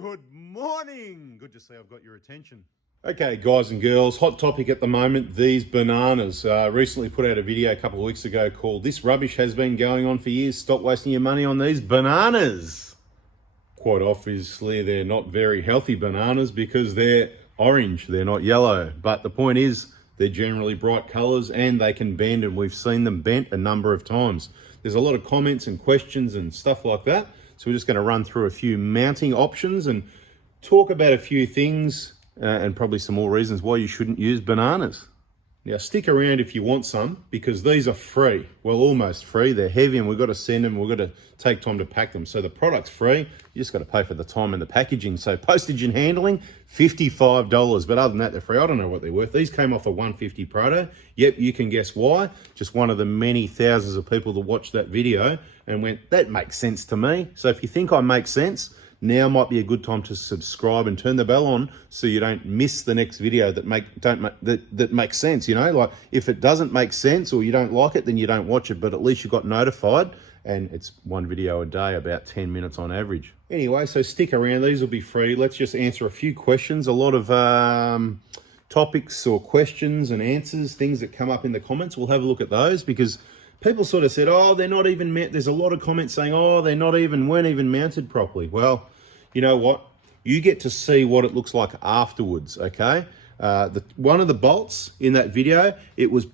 Good morning. Good to see I've got your attention. Okay, guys and girls, hot topic at the moment, these bananas. Recently put out a video a couple of weeks ago called "This Rubbish Has Been Going On for Years. Stop wasting your money on these bananas." Quite obviously, they're not very healthy bananas because they're orange, they're not yellow. But the point is, they're generally bright colours and they can bend, and we've seen them bent a number of times. There's a lot of comments and questions and stuff like that. So we're just going to run through a few mounting options and talk about a few things and probably some more reasons why you shouldn't use bananas. Now stick around if you want some, because these are free. Well, almost free. They're heavy and we've got to send them. We've got to take time to pack them. So the product's free. You just got to pay for the time and the packaging. So postage and handling, $55. But other than that, they're free. I don't know what they're worth. These came off a 150 Proto. Yep, you can guess why. Just one of the many thousands of people that watched that video and went, that makes sense to me. So if you think I make sense, now might be a good time to subscribe and turn the bell on so you don't miss the next video that makes sense. You know, like if it doesn't make sense or you don't like it, then you don't watch it, but at least you got notified, and it's one video a day, about 10 minutes on average. Anyway, so stick around. These will be free. Let's just answer a few questions. A lot of topics or questions and answers, things that come up in the comments. We'll have a look at those because people sort of said, oh, they're not even mounted. There's a lot of comments saying, oh, weren't even mounted properly. Well, you know what? You get to see what it looks like afterwards, okay? One of the bolts in that video, it was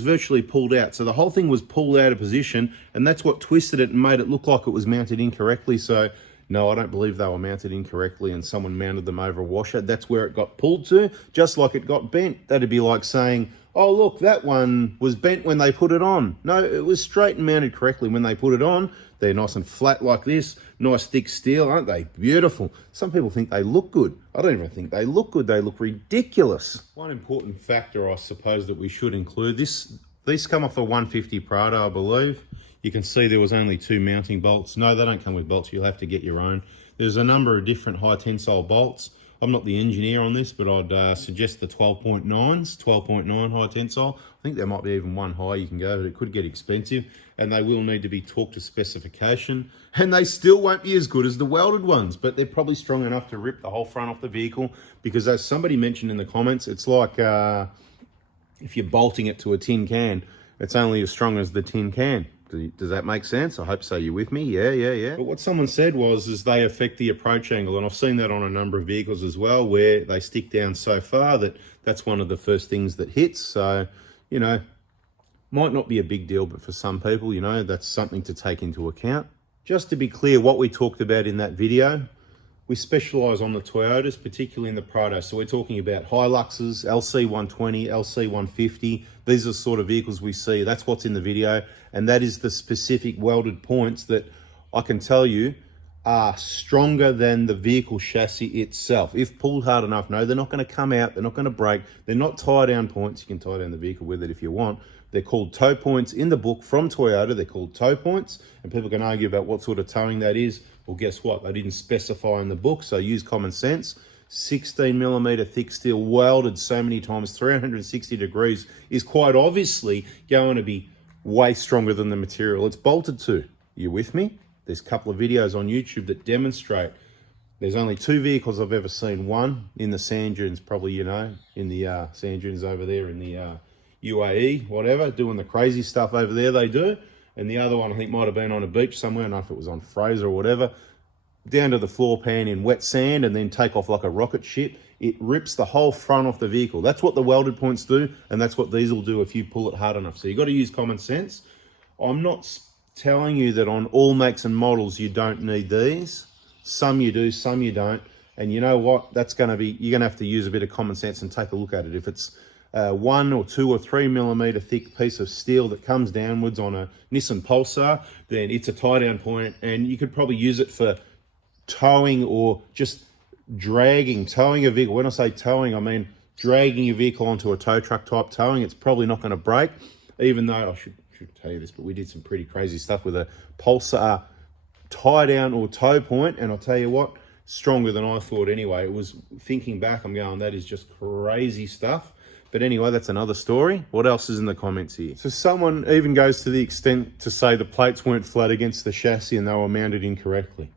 virtually pulled out. So the whole thing was pulled out of position, and that's what twisted it and made it look like it was mounted incorrectly. So no, I don't believe they were mounted incorrectly and someone mounted them over a washer. That's where it got pulled to, just like it got bent. That'd be like saying, oh, look, that one was bent when they put it on. No, it was straight and mounted correctly when they put it on. They're nice and flat like this, nice thick steel, aren't they? Beautiful. Some people think they look good. I don't even think they look good. They look ridiculous. One important factor, I suppose, that we should include, these come off a 150 Prado, I believe. You can see there was only 2 mounting bolts. No, they don't come with bolts. You'll have to get your own. There's a number of different high tensile bolts. I'm not the engineer on this, but I'd suggest the 12.9s, 12.9 high tensile. I think there might be even one high you can go, but it could get expensive, and they will need to be torqued to specification, and they still won't be as good as the welded ones, but they're probably strong enough to rip the whole front off the vehicle, because as somebody mentioned in the comments, it's like if you're bolting it to a tin can, it's only as strong as the tin can. Does that make sense? I hope so. You with me? Yeah. But what someone said is they affect the approach angle, and I've seen that on a number of vehicles as well, where they stick down so far that that's one of the first things that hits. So, you know, might not be a big deal, but for some people, you know, that's something to take into account. Just to be clear, what we talked about in that video, we specialise on the Toyotas, particularly in the Prado. So we're talking about Hiluxes, LC120, LC150. These are the sort of vehicles we see. That's what's in the video. And that is the specific welded points that I can tell you are stronger than the vehicle chassis itself. If pulled hard enough, no, they're not going to come out. They're not going to break. They're not tie down points. You can tie down the vehicle with it if you want. They're called toe points in the book from Toyota. They're called toe points. And people can argue about what sort of towing that is. Well, guess what? They didn't specify in the book, so use common sense. 16 millimeter thick steel welded so many times, 360 degrees, is quite obviously going to be way stronger than the material it's bolted to. You with me? There's a couple of videos on YouTube that demonstrate. There's only 2 vehicles I've ever seen. One in the sand dunes, probably, you know, in the sand dunes over there in the UAE, whatever, doing the crazy stuff over there they do. And the other one, I think, might have been on a beach somewhere. I don't know if it was on Fraser or whatever. Down to the floor pan in wet sand and then take off like a rocket ship. It rips the whole front off the vehicle. That's what the welded points do, and that's what these will do if you pull it hard enough. So you've got to use common sense. I'm not telling you that on all makes and models you don't need these. Some you do, some you don't. And you know what? That's going to be, you're going to have to use a bit of common sense and take a look at it. If it's 1 or 2 or 3 millimeter thick piece of steel that comes downwards on a Nissan Pulsar, then it's a tie down point, and you could probably use it for towing or just towing a vehicle. When I say towing, I mean dragging a vehicle onto a tow truck type towing. It's probably not going to break, even though I should tell you this, but we did some pretty crazy stuff with a Pulsar tie down or tow point, and I'll tell you what, stronger than I thought anyway. It was, thinking back, I'm going, that is just crazy stuff. But anyway, that's another story. What else is in the comments here? So someone even goes to the extent to say the plates weren't flat against the chassis and they were mounted incorrectly.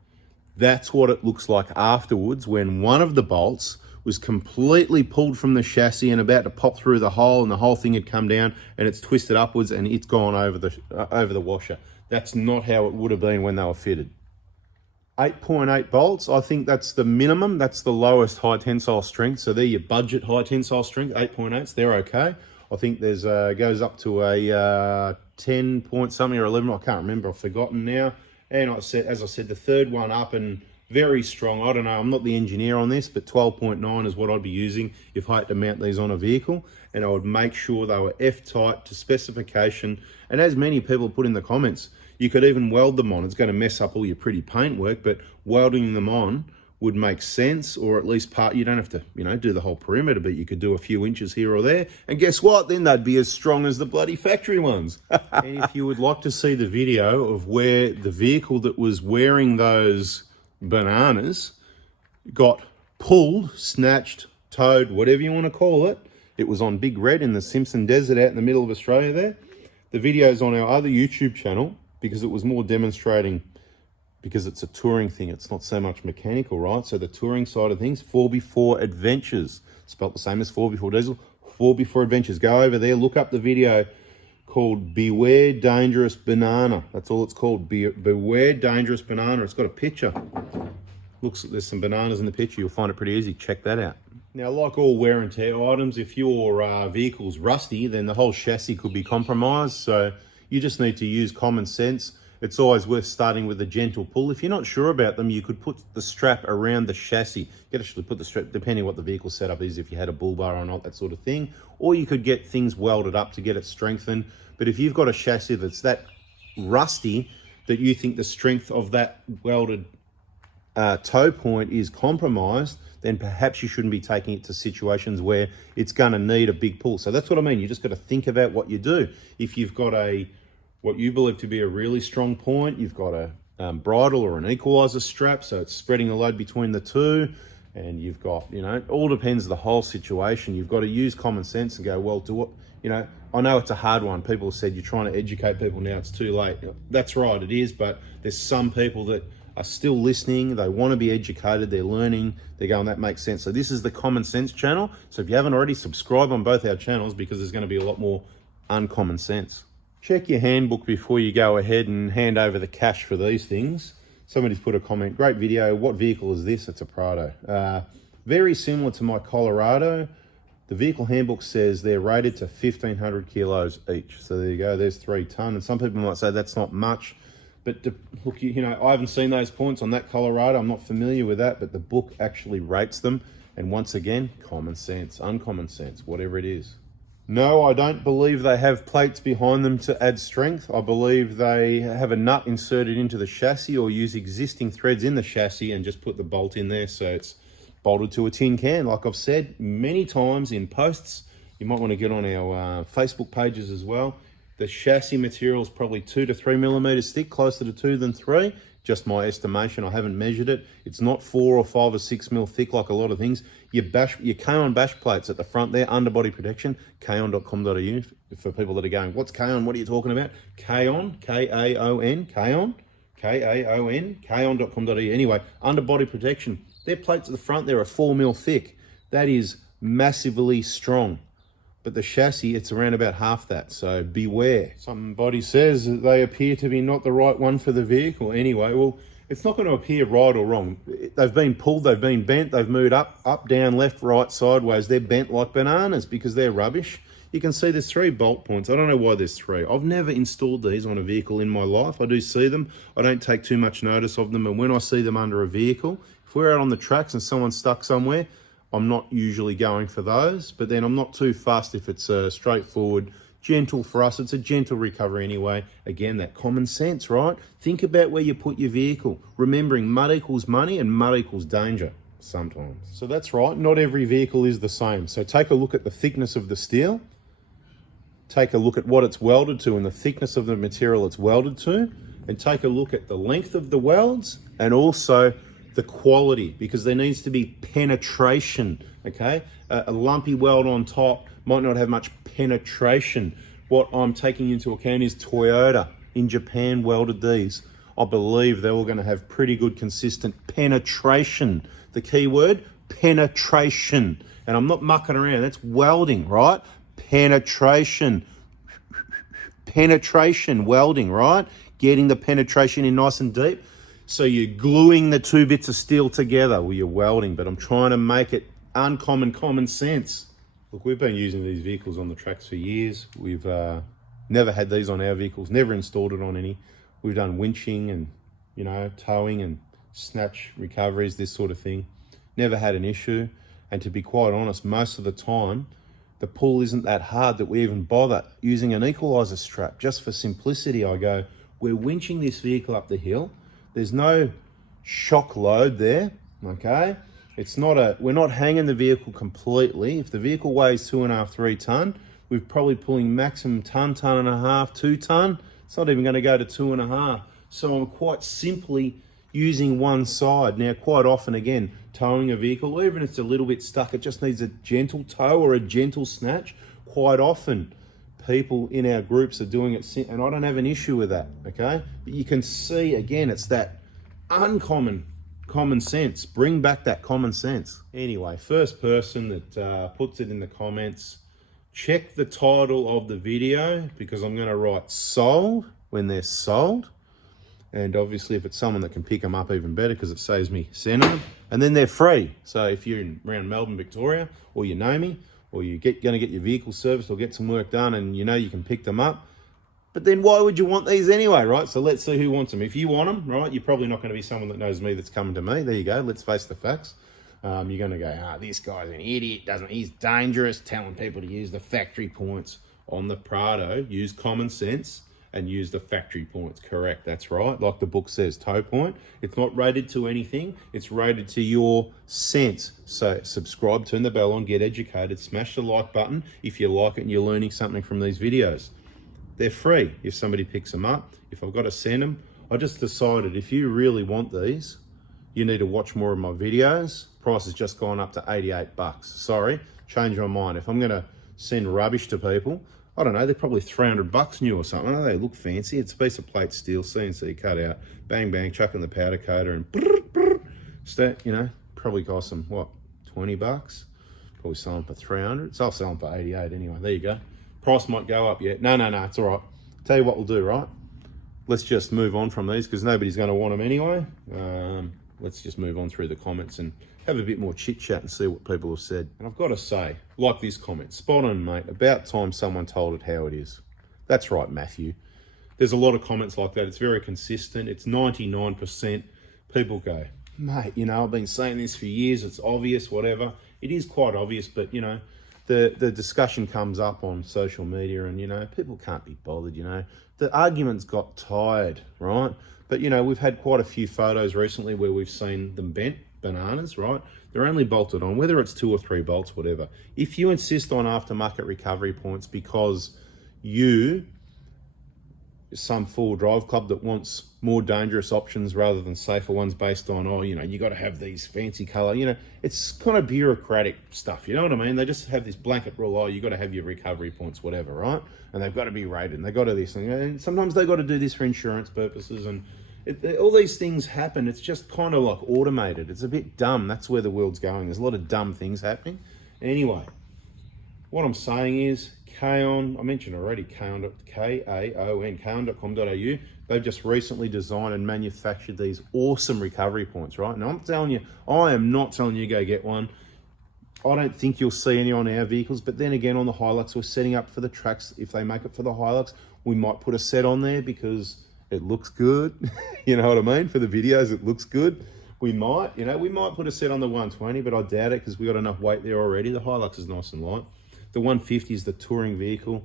That's what it looks like afterwards when one of the bolts was completely pulled from the chassis and about to pop through the hole, and the whole thing had come down and it's twisted upwards and it's gone over the washer. That's not how it would have been when they were fitted. 8.8 bolts, I think that's the minimum. That's the lowest high tensile strength. So they're your budget high tensile strength, 8.8s. They're okay. I think there's goes up to a 10 point something or 11. I can't remember. I've forgotten now. And as I said, the third one up and very strong. I don't know. I'm not the engineer on this, but 12.9 is what I'd be using if I had to mount these on a vehicle. And I would make sure they were F-tight to specification. And as many people put in the comments, you could even weld them on. It's going to mess up all your pretty paintwork, but welding them on would make sense, or at least you don't have to, do the whole perimeter, but you could do a few inches here or there. And guess what? Then they'd be as strong as the bloody factory ones. And if you would like to see the video of where the vehicle that was wearing those bananas got pulled, snatched, towed, whatever you want to call it. It was on Big Red in the Simpson Desert out in the middle of Australia there. The video's on our other YouTube channel because it was more demonstrating, because it's a touring thing. It's not so much mechanical, right? So the touring side of things, 4x4 Adventures, spelt the same as 4x4 Diesel, 4x4 Adventures. Go over there, look up the video called Beware Dangerous Banana. That's all it's called, Beware Dangerous Banana. It's got a picture. Looks like there's some bananas in the picture. You'll find it pretty easy. Check that out. Now, like all wear and tear items, if your vehicle's rusty, then the whole chassis could be compromised. So you just need to use common sense. It's always worth starting with a gentle pull. If you're not sure about them, you could put the strap around the chassis. You could actually put the strap, depending what the vehicle setup is, if you had a bull bar or not, that sort of thing. Or you could get things welded up to get it strengthened. But if you've got a chassis that's that rusty that you think the strength of that welded toe point is compromised, then perhaps you shouldn't be taking it to situations where it's going to need a big pull. So that's what I mean. You just got to think about what you do. If you've got what you believe to be a really strong point, you've got a bridle or an equalizer strap, so it's spreading the load between the two, and you've got, it all depends the whole situation. You've got to use common sense and go, well, to what, I know it's a hard one. People said you're trying to educate people now, it's too late. That's right, it is, but there's some people that are still listening, they want to be educated, they're learning, they're going, that makes sense. So this is the Common Sense channel. So if you haven't already, subscribe on both our channels, because there's going to be a lot more uncommon sense. Check your handbook before you go ahead and hand over the cash for these things. Somebody's put a comment, great video, what vehicle is this? It's a Prado. Very similar to my Colorado. The vehicle handbook says they're rated to 1,500 kilos each. So there you go, there's 3 ton. And some people might say that's not much. But look, I haven't seen those points on that Colorado. I'm not familiar with that, but the book actually rates them. And once again, common sense, uncommon sense, whatever it is. No, I don't believe they have plates behind them to add strength. I believe they have a nut inserted into the chassis or use existing threads in the chassis and just put the bolt in there so it's bolted to a tin can. Like I've said many times in posts, you might want to get on our Facebook pages as well. The chassis material is probably 2 to 3 millimeters thick, closer to 2 than 3. Just my estimation, I haven't measured it. It's not 4 or 5 or 6 mil thick like a lot of things. Your K-On bash plates at the front there, underbody protection, kaon.com.au. For people that are going, what's K-On? What are you talking about? K-On, K-A-O-N, K-On, K-A-O-N, kaon.com.au. Anyway, underbody protection. Their plates at the front there are 4 mil thick. That is massively strong. But the chassis, it's around about half that, so beware. Somebody says that they appear to be not the right one for the vehicle. Anyway, well, it's not going to appear right or wrong. They've been pulled, they've been bent, they've moved up, down, left, right, sideways. They're bent like bananas because they're rubbish. You can see there's 3 bolt points. I don't know why there's 3. I've never installed these on a vehicle in my life. I do see them. I don't take too much notice of them. And when I see them under a vehicle, if we're out on the tracks and someone's stuck somewhere, I'm not usually going for those, but then I'm not too fussed if it's straightforward, gentle for us. It's a gentle recovery anyway. Again, that common sense, right? Think about where you put your vehicle. Remembering mud equals money and mud equals danger sometimes. So that's right, not every vehicle is the same. So take a look at the thickness of the steel. Take a look at what it's welded to and the thickness of the material it's welded to. And take a look at the length of the welds and also the quality, because there needs to be penetration, okay? A lumpy weld on top might not have much penetration. What I'm taking into account is Toyota in Japan welded these. I believe they're all going to have pretty good consistent penetration. The key word, penetration. And I'm not mucking around, that's welding, right? Penetration. Penetration, welding, right? Getting the penetration in nice and deep. So you're gluing the two bits of steel together. Well, you're welding, but I'm trying to make it uncommon common sense. Look, we've been using these vehicles on the tracks for years. We've never had these on our vehicles, never installed it on any. We've done winching and, you know, towing and snatch recoveries, this sort of thing. Never had an issue. And to be quite honest, most of the time, the pull isn't that hard that we even bother using an equalizer strap. Just for simplicity, I go, we're winching this vehicle up the hill. There's no shock load there, okay? We're not hanging the vehicle completely. If the vehicle weighs 2.5, 3 ton, we're probably pulling maximum ton, 1.5, 2 ton. It's not even gonna go to 2.5. So I'm quite simply using one side. Now, quite often, again, towing a vehicle, even if it's a little bit stuck, it just needs a gentle tow or a gentle snatch. Quite often, people in our groups are doing it, and I don't have an issue with that, okay? But you can see, again, it's that uncommon common sense. Bring back that common sense. Anyway, first person that puts it in the comments, check the title of the video, because I'm going to write sold when they're sold. And obviously if it's someone that can pick them up, even better, because it saves me sending them. And then they're free. So if you're around Melbourne, Victoria, or you know me, or you're going to get your vehicle serviced or get some work done, and you know you can pick them up, but then why would you want these anyway, right? So let's see who wants them. If you want them, right, you're probably not going to be someone that knows me that's coming to me. There you go. Let's face the facts. You're going to go, this guy's an idiot, he's dangerous, telling people to use the factory points on the Prado. Use common sense and use the factory points. Correct, that's right. Like the book says, toe point. It's not rated to anything. It's rated to your sense. So subscribe, turn the bell on, get educated, smash the like button if you like it and you're learning something from these videos. They're free if somebody picks them up. If I've got to send them, I just decided if you really want these, you need to watch more of my videos. Price has just gone up to 88 bucks. Sorry, change my mind. If I'm going to send rubbish to people, I don't know, they're probably 300 bucks new or something. They look fancy. It's a piece of plate steel, CNC cut out, bang, bang, chuck in the powder coater and brr, brr, you know, probably cost them, what, 20 bucks? Probably sell them for 300. So I'll sell them for 88 anyway. There you go. Price might go up yet. No, it's all right. Tell you what we'll do, right? Let's just move on from these because nobody's going to want them anyway. Let's just move on through the comments and have a bit more chit chat and see what people have said. And I've got to say, like this comment, spot on, mate. About time someone told it how it is. That's right, Matthew. There's a lot of comments like that. It's very consistent. It's 99%. People go, mate, you know, I've been saying this for years. It's obvious, whatever. It is quite obvious, but you know, the discussion comes up on social media and, you know, people can't be bothered, you know. The arguments got tired, right? But, you know, we've had quite a few photos recently where we've seen them bent bananas, right? They're only bolted on, whether it's 2 or 3 bolts, whatever. If you insist on aftermarket recovery points because some full drive club that wants more dangerous options rather than safer ones based on, oh, you know, you got to have these fancy color, you know, it's kind of bureaucratic stuff, you know what I mean? They just have this blanket rule, oh, you got to have your recovery points, whatever, right? And they've got to be rated and they've got to this, and sometimes they've got to do this for insurance purposes, and all these things happen. It's just kind of like automated. It's a bit dumb. That's where the world's going. There's a lot of dumb things happening. Anyway, what I'm saying is, Kaon, I mentioned already, Kaon, K-A-O-N, kaon.com.au. They've just recently designed and manufactured these awesome recovery points, right? Now, I'm telling you, I am not telling you go get one. I don't think you'll see any on our vehicles, but then again, on the Hilux, we're setting up for the tracks. If they make it for the Hilux, we might put a set on there because it looks good. You know what I mean? For the videos, it looks good. We might, you know, we might put a set on the 120, but I doubt it because we got enough weight there already. The Hilux is nice and light. The 150 is the touring vehicle.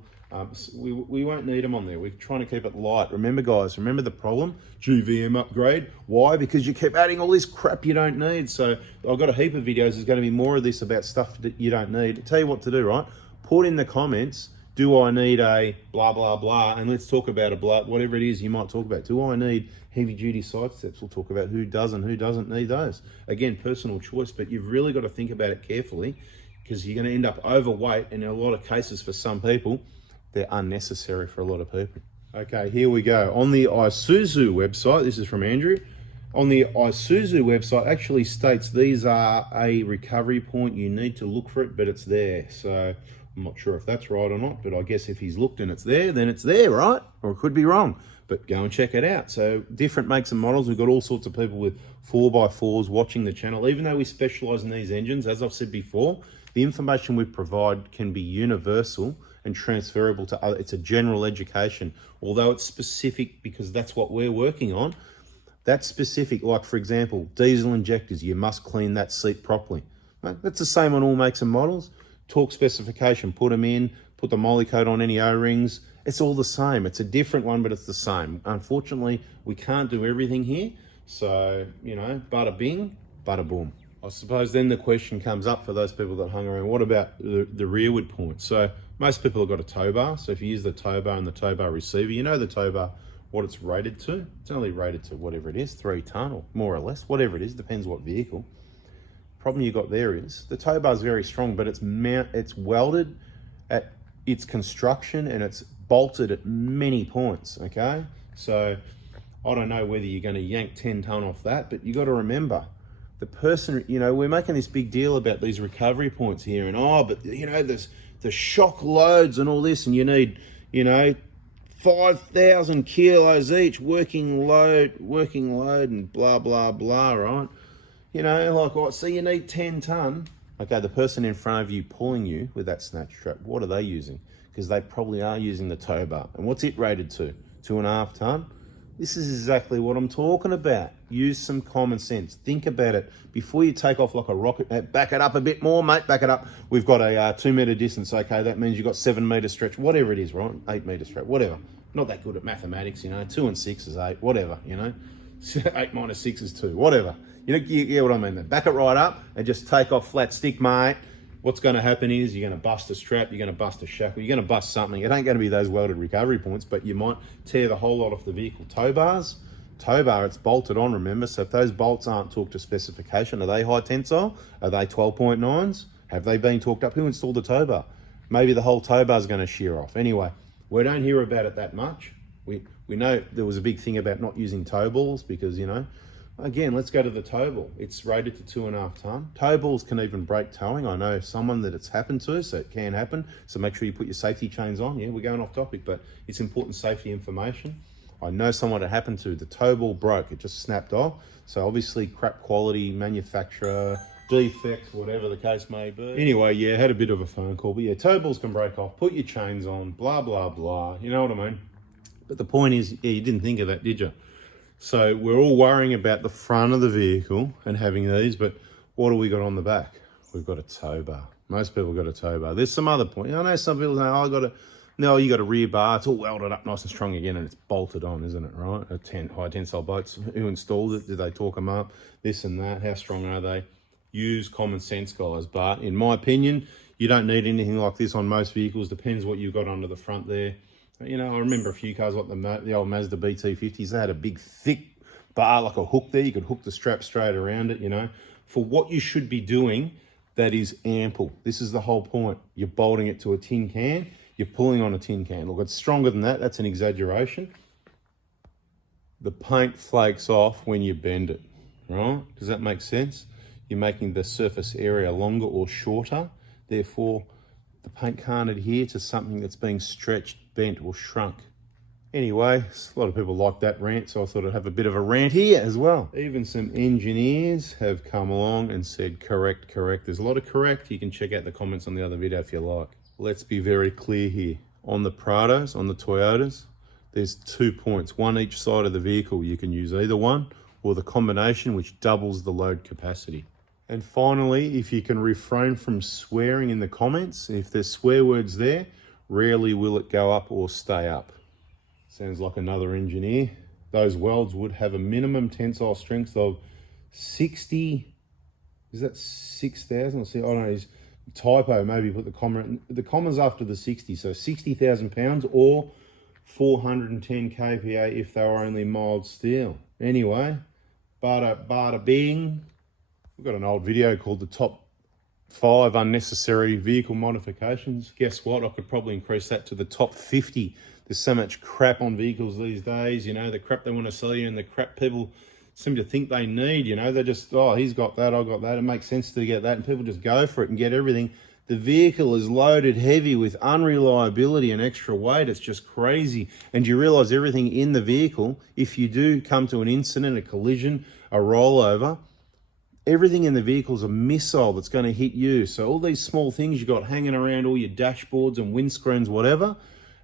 We won't need them on there. We're trying to keep it light. Remember, guys, remember the problem? GVM upgrade. Why? Because you keep adding all this crap you don't need. So I've got a heap of videos. There's going to be more of this about stuff that you don't need. I'll tell you what to do, right? Put in the comments, do I need a blah, blah, blah? And let's talk about a blah, whatever it is you might talk about. Do I need heavy-duty side steps? We'll talk about who doesn't need those. Again, personal choice, but you've really got to think about it carefully because you're going to end up overweight, and in a lot of cases for some people, they're unnecessary for a lot of people. Okay, here we go. On the Isuzu website, this is from Andrew. On the Isuzu website, actually states these are a recovery point. You need to look for it, but it's there. So I'm not sure if that's right or not, but I guess if he's looked and it's there, then it's there, right? Or it could be wrong, but go and check it out. So different makes and models. We've got all sorts of people with 4x4s watching the channel. Even though we specialize in these engines, as I've said before, the information we provide can be universal and transferable to other. It's a general education, although it's specific because that's what we're working on. That's specific, like for example, diesel injectors, you must clean that seat properly. Right? That's the same on all makes and models. Torque specification, put them in, put the moly coat on any O-rings. It's all the same. It's a different one, but it's the same. Unfortunately, we can't do everything here. So, you know, bada bing, bada boom. I suppose then the question comes up for those people that hung around, what about the rearward point? So most people have got a tow bar. So if you use the tow bar and the tow bar receiver, you know the tow bar, what it's rated to. It's only rated to whatever it is, 3 ton or more or less, whatever it is, depends what vehicle. Problem you got there is the tow bar is very strong, but it's welded at its construction and it's bolted at many points, okay? So I don't know whether you're going to yank 10 ton off that, but you got to remember, the person, you know, we're making this big deal about these recovery points here and, oh, but, you know, there's the shock loads and all this, and you need, you know, 5,000 kilos each, working load, and blah, blah, blah, right? You know, like what? So you need 10 ton. Okay, the person in front of you pulling you with that snatch strap, what are they using? Because they probably are using the tow bar. And what's it rated to? 2.5 ton? This is exactly what I'm talking about. Use some common sense. Think about it. Before you take off like a rocket, back it up a bit more, mate, back it up. We've got a 2 meter distance, okay? That means you've got 7 meter stretch, whatever it is, right? 8 meter stretch, whatever. Not that good at mathematics, you know, 2 and 6 is 8, whatever, you know. 8 minus 6 is 2, whatever. You know, you get what I mean then. Back it right up and just take off flat stick, mate. What's going to happen is you're going to bust a strap, you're going to bust a shackle, you're going to bust something. It ain't going to be those welded recovery points, but you might tear the whole lot off the vehicle. Tow bars, tow bar, it's bolted on, remember? So if those bolts aren't torqued to specification, are they high tensile? Are they 12.9s? Have they been torqued up? Who installed the tow bar? Maybe the whole tow bar is going to shear off. Anyway, we don't hear about it that much. We know there was a big thing about not using tow balls because, you know, again, let's go to the tow ball. It's rated to 2.5 ton. Tow balls can even break towing. I know someone that it's happened to, so it can happen. So make sure you put your safety chains on. Yeah, we're going off topic, but it's important safety information. I know someone it happened to. The tow ball broke. It just snapped off. So obviously crap quality, manufacturer, defects, whatever the case may be. Anyway, yeah, had a bit of a phone call. But yeah, tow balls can break off. Put your chains on, blah, blah, blah. You know what I mean? But the point is, yeah, you didn't think of that, did you? So we're all worrying about the front of the vehicle and having these, but what do we got on the back? We've got a tow bar. Most people got a tow bar. There's some other point. I know some people say, oh, no, you got a rear bar. It's all welded up nice and strong again and it's bolted on, isn't it, right? High tensile bolts. Who installed it? Did they torque them up? This and that. How strong are they? Use common sense, guys. But in my opinion, you don't need anything like this on most vehicles. Depends what you've got under the front there. You know, I remember a few cars like the old Mazda BT50s. They had a big, thick bar, like a hook there. You could hook the strap straight around it, you know. For what you should be doing, that is ample. This is the whole point. You're bolting it to a tin can. You're pulling on a tin can. Look, it's stronger than that. That's an exaggeration. The paint flakes off when you bend it, right? Does that make sense? You're making the surface area longer or shorter. Therefore, the paint can't adhere to something that's being stretched, bent or shrunk. Anyway, a lot of people like that rant, so I thought I'd have a bit of a rant here as well. Even some engineers have come along and said correct. There's a lot of correct. You can check out the comments on the other video if you like. Let's be very clear here. On the Prados, on the Toyotas, there's 2 points, one each side of the vehicle. You can use either one or the combination, which doubles the load capacity. And finally, if you can refrain from swearing in the comments, if there's swear words there, rarely will it go up or stay up. Sounds like another engineer. Those welds would have a minimum tensile strength of 60, is that 6,000? I don't know, his typo, maybe put the commas after the 60, so 60,000 pounds or 410 kPa if they were only mild steel. Anyway, bada bing. We've got an old video called the top 5 unnecessary vehicle modifications. Guess what? I could probably increase that to the top 50 There's so much crap on vehicles these days, you know, the crap they want to sell you and the crap people seem to think they need, you know. They're just, oh, he's got that, I've got that. It makes sense to get that. And people just go for it and get everything. The vehicle is loaded heavy with unreliability and extra weight. It's just crazy. And you realize everything in the vehicle, if you do come to an incident, a collision, a rollover, everything in the vehicle is a missile that's going to hit you. So all these small things you got hanging around all your dashboards and windscreens, whatever.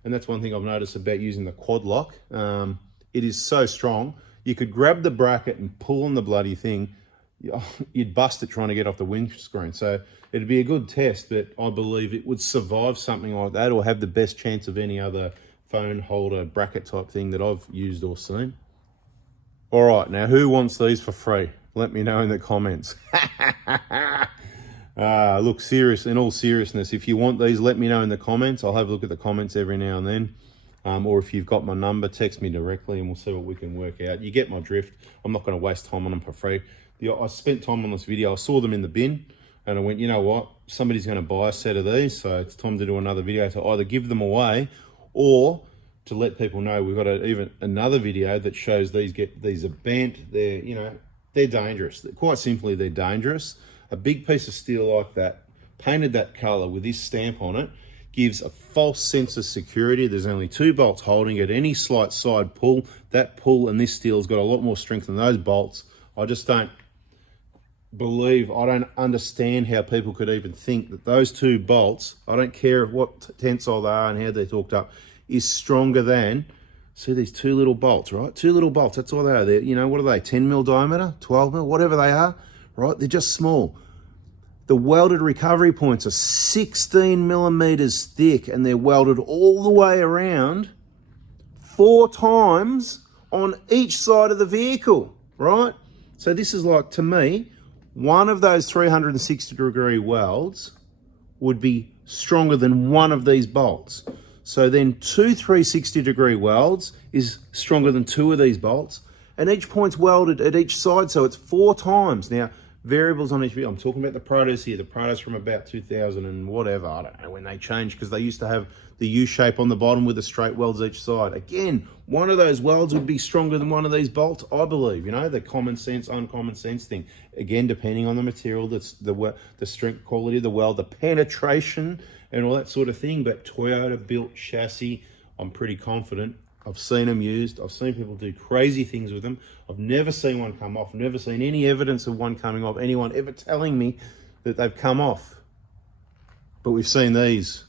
And that's one thing I've noticed about using the quad lock. It is so strong. You could grab the bracket and pull on the bloody thing. You'd bust it trying to get off the windscreen. So it'd be a good test, but I believe it would survive something like that or have the best chance of any other phone holder bracket type thing that I've used or seen. All right, now who wants these for free? Let me know in the comments. Look, in all seriousness, if you want these, let me know in the comments. I'll have a look at the comments every now and then. Or if you've got my number, text me directly and we'll see what we can work out. You get my drift. I'm not going to waste time on them for free. I spent time on this video. I saw them in the bin and I went, you know what? Somebody's going to buy a set of these. So it's time to do another video to either give them away or to let people know we've got even another video that shows these are bent. They're dangerous. Quite simply, they're dangerous. A big piece of steel like that, painted that color with this stamp on it, gives a false sense of security. There's only 2 bolts holding it. Any slight side pull, that pull and this steel's got a lot more strength than those bolts. I just don't understand how people could even think that those 2 bolts, I don't care what tensile they are and how they're torqued up, is stronger than, see these 2 little bolts, right? 2 little bolts, that's all they are. They're, you know, what are they, 10 mil diameter, 12 mil, whatever they are, right? They're just small. The welded recovery points are 16 millimeters thick and they're welded all the way around 4 times on each side of the vehicle, right? So this is like, to me, one of those 360-degree welds would be stronger than one of these bolts. So then 2 360-degree welds is stronger than 2 of these bolts, and each point's welded at each side, so it's 4 times. Now, variables on each video, I'm talking about the Protos here. The Protos from about 2000 and whatever, I don't know when they changed, because they used to have the U shape on the bottom with the straight welds each side. Again, one of those welds would be stronger than one of these bolts, I believe. You know, the common sense, uncommon sense thing. Again, depending on the material, that's the strength, quality of the weld, the penetration and all that sort of thing. But Toyota built chassis, I'm pretty confident. I've seen them used. I've seen people do crazy things with them. I've never seen one come off. I've never seen any evidence of one coming off. Anyone ever telling me that they've come off. But we've seen these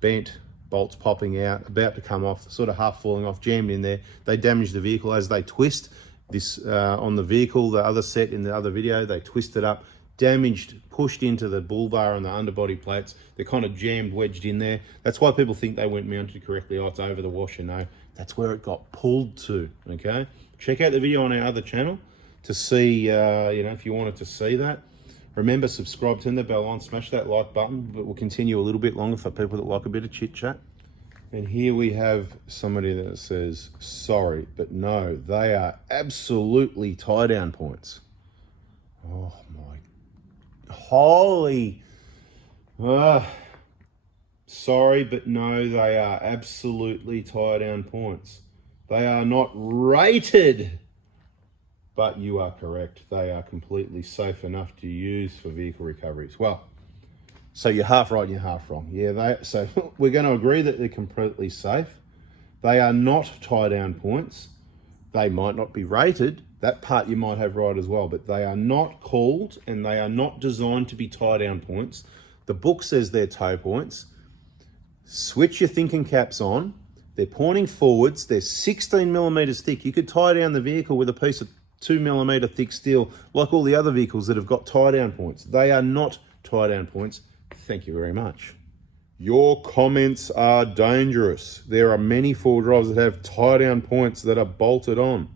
bent, bolts popping out, about to come off, sort of half falling off, jammed in there. They damage the vehicle as they twist. This on the vehicle, the other set in the other video, they twisted up, damaged, pushed into the bull bar and the underbody plates. They're kind of jammed, wedged in there. That's why people think they weren't mounted correctly. Oh, it's over the washer. No, that's where it got pulled to, okay? Check out the video on our other channel to see, if you wanted to see that. Remember, subscribe, turn the bell on, smash that like button, but we'll continue a little bit longer for people that like a bit of chit chat. And here we have somebody that says, sorry, but no, they are absolutely tie down points. Oh my, holy, sorry, but no, they are absolutely tie down points. They are not rated, but you are correct. They are completely safe enough to use for vehicle recoveries. Well, so you're half right and you're half wrong. Yeah, so we're going to agree that they're completely safe. They are not tie down points. They might not be rated. That part you might have right as well, but they are not called and they are not designed to be tie down points. The book says they're toe points. Switch your thinking caps on. They're pointing forwards. They're 16 millimeters thick. You could tie down the vehicle with a piece of 2 millimeter thick steel, like all the other vehicles that have got tie down points. They are not tie down points. Thank you very much. Your comments are dangerous. There are many four-wheel drives that have tie down points that are bolted on,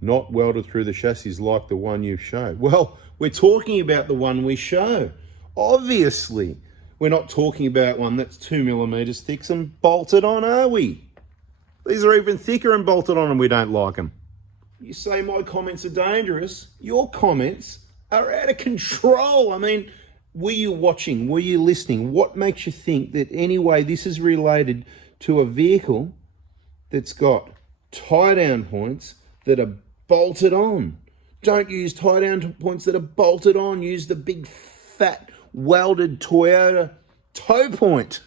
not welded through the chassis like the one you've shown. Well, we're talking about the one we show. Obviously, we're not talking about one that's 2 millimeters thick and bolted on, are we? These are even thicker and bolted on and we don't like them. You say my comments are dangerous. Your comments are out of control. I mean, were you watching? Were you listening? What makes you think that anyway this is related to a vehicle that's got tie-down points that are bolted on. Don't use tie-down points that are bolted on. Use the big, fat, welded Toyota toe point.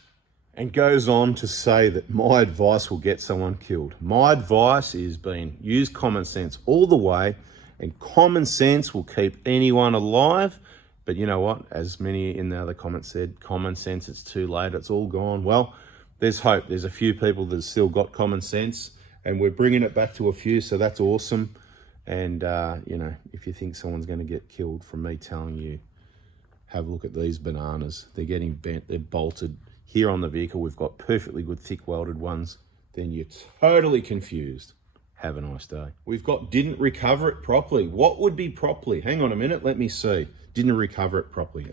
And goes on to say that my advice will get someone killed. My advice is use common sense all the way, and common sense will keep anyone alive. But you know what? As many in the other comments said, common sense, it's too late, it's all gone. Well, there's hope. There's a few people that have still got common sense, and we're bringing it back to a few, so that's awesome. And, you know, if you think someone's going to get killed from me telling you, have a look at these bananas. They're getting bent, they're bolted. Here on the vehicle, we've got perfectly good thick welded ones. Then you're totally confused. Have a nice day. We've got didn't recover it properly. What would be properly? Hang on a minute, let me see. Didn't recover it properly.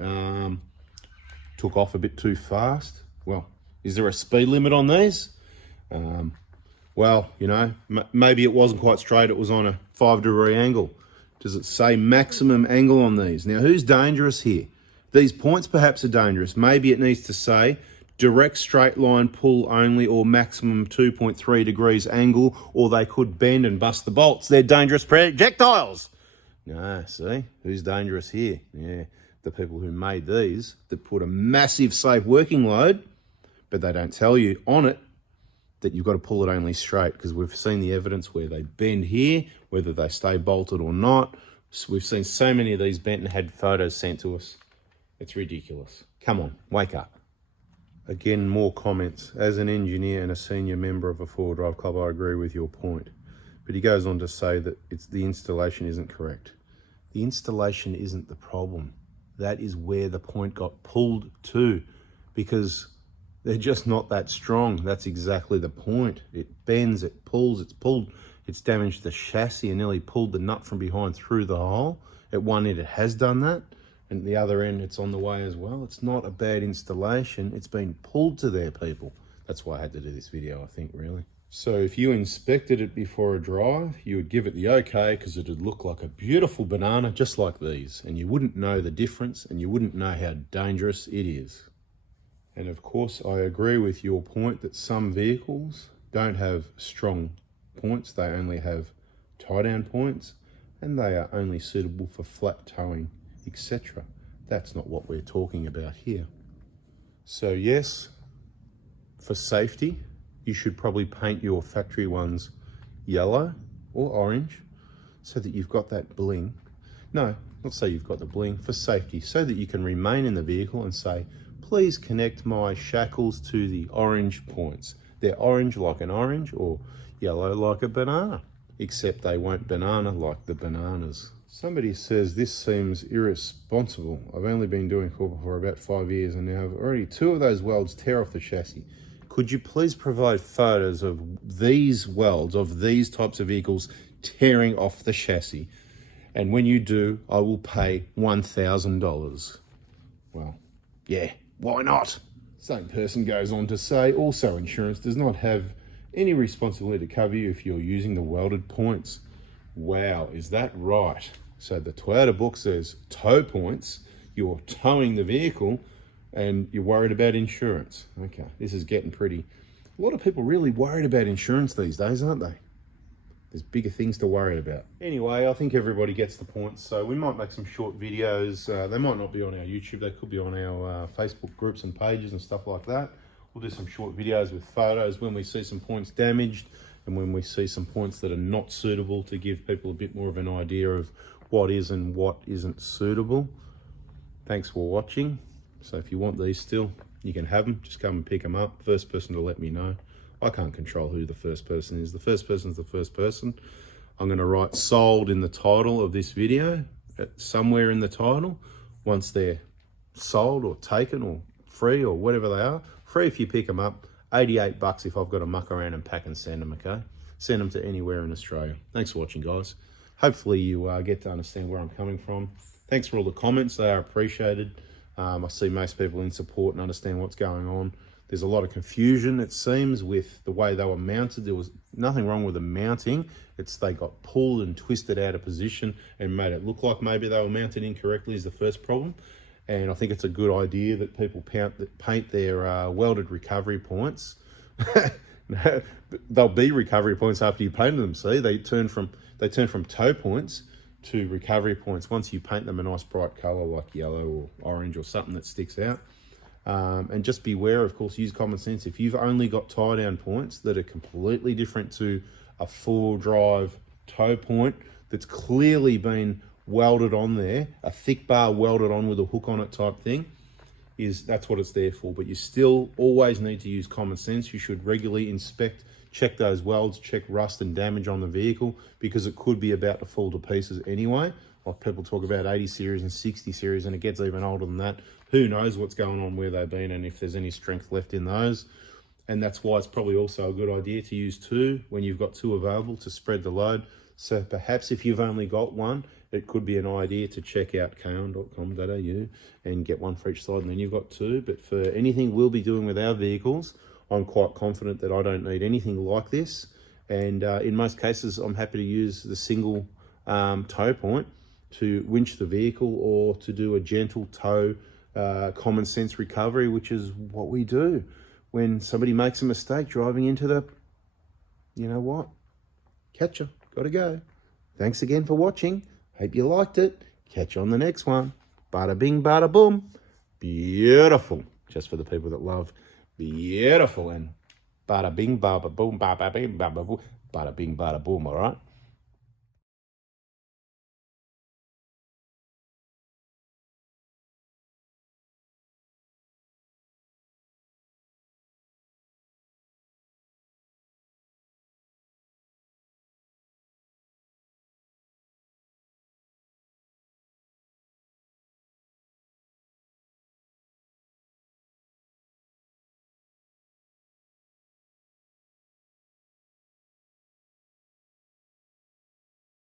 Took off a bit too fast. Well, is there a speed limit on these? Well, you know, maybe it wasn't quite straight. It was on a 5-degree angle. Does it say maximum angle on these? Now, who's dangerous here? These points perhaps are dangerous. Maybe it needs to say direct straight line pull only, or maximum 2.3 degrees angle, or they could bend and bust the bolts. They're dangerous projectiles. No, see, who's dangerous here? Yeah, the people who made these, that put a massive safe working load, but they don't tell you on it that you've got to pull it only straight, because we've seen the evidence where they bend here, whether they stay bolted or not. So we've seen so many of these bent and had photos sent to us. It's ridiculous. Come on, wake up. Again, more comments. As an engineer and a senior member of a four-wheel drive club, I agree with your point. But he goes on to say that the installation isn't correct. The installation isn't the problem. That is where the point got pulled to, because they're just not that strong. That's exactly the point. It bends, it pulls, it's pulled, it's damaged the chassis and nearly pulled the nut from behind through the hole. At one end it has done that, and the other end it's on the way as well. It's not a bad installation, it's been pulled to there, people. That's why I had to do this video, I think, really. So if you inspected it before a drive, you would give it the okay, because it would look like a beautiful banana just like these, and you wouldn't know the difference, and you wouldn't know how dangerous it is. And of course, I agree with your point that some vehicles don't have strong points. They only have tie-down points, and they are only suitable for flat towing, etc. That's not what we're talking about here. So yes, for safety, you should probably paint your factory ones yellow or orange so that you've got that bling. No, not so you've got the bling, for safety, so that you can remain in the vehicle and say, please connect my shackles to the orange points. They're orange like an orange, or yellow like a banana, except they won't banana like the bananas. Somebody says this seems irresponsible. I've only been doing corporate for about 5 years, and now I've already 2 of those welds tear off the chassis. Could you please provide photos of these welds, of these types of vehicles tearing off the chassis? And when you do, I will pay $1,000. Well, yeah, why not? Same person goes on to say, also insurance does not have any responsibility to cover you if you're using the welded points. Wow, is that right? So the Toyota book says tow points, you're towing the vehicle, and you're worried about insurance. Okay, this is getting pretty... A lot of people really worried about insurance these days, aren't they? There's bigger things to worry about. Anyway, I think everybody gets the point, so we might make some short videos. They might not be on our YouTube, they could be on our Facebook groups and pages and stuff like that. We'll do some short videos with photos when we see some points damaged and when we see some points that are not suitable, to give people a bit more of an idea of what is and what isn't suitable. Thanks for watching. So if you want these still, you can have them. Just come and pick them up. First person to let me know. I can't control who the first person is. The first person is the first person. I'm going to write sold in the title of this video, somewhere in the title. Once they're sold or taken or free or whatever they are. Free if you pick them up. $88 if I've got to muck around and pack and send them, okay? Send them to anywhere in Australia. Thanks for watching, guys. Hopefully you get to understand where I'm coming from. Thanks for all the comments. They are appreciated. I see most people in support and understand what's going on. There's a lot of confusion, it seems, with the way they were mounted. There was nothing wrong with the mounting. It's they got pulled and twisted out of position and made it look like maybe they were mounted incorrectly is the first problem. And I think it's a good idea that people paint their welded recovery points They'll be recovery points after you painted them. See, they turn from toe points to recovery points once you paint them a nice bright colour like yellow or orange or something that sticks out. And just beware, of course, use common sense. If you've only got tie down points that are completely different to a full drive toe point that's clearly been welded on there, a thick bar welded on with a hook on it type thing, that's what it's there for. But you still always need to use common sense. You should regularly inspect, check those welds, check rust and damage on the vehicle, because it could be about to fall to pieces anyway. Like people talk about 80 series and 60 series, and it gets even older than that. Who knows what's going on, where they've been, and if there's any strength left in those. And that's why it's probably also a good idea to use two when you've got two available to spread the load. So perhaps if you've only got one, it could be an idea to check out kaon.com.au and get one for each side, and then you've got two. But for anything we'll be doing with our vehicles, I'm quite confident that I don't need anything like this. And in most cases, I'm happy to use the single toe point to winch the vehicle, or to do a gentle toe common sense recovery, which is what we do when somebody makes a mistake driving into the, you know what, catcher, gotta go. Thanks again for watching. Hope you liked it. Catch you on the next one. Bada bing, bada boom. Beautiful. Just for the people that love beautiful. And bada bing, bada boom, bada bing, bada boom, bada bing, bada boom, all right?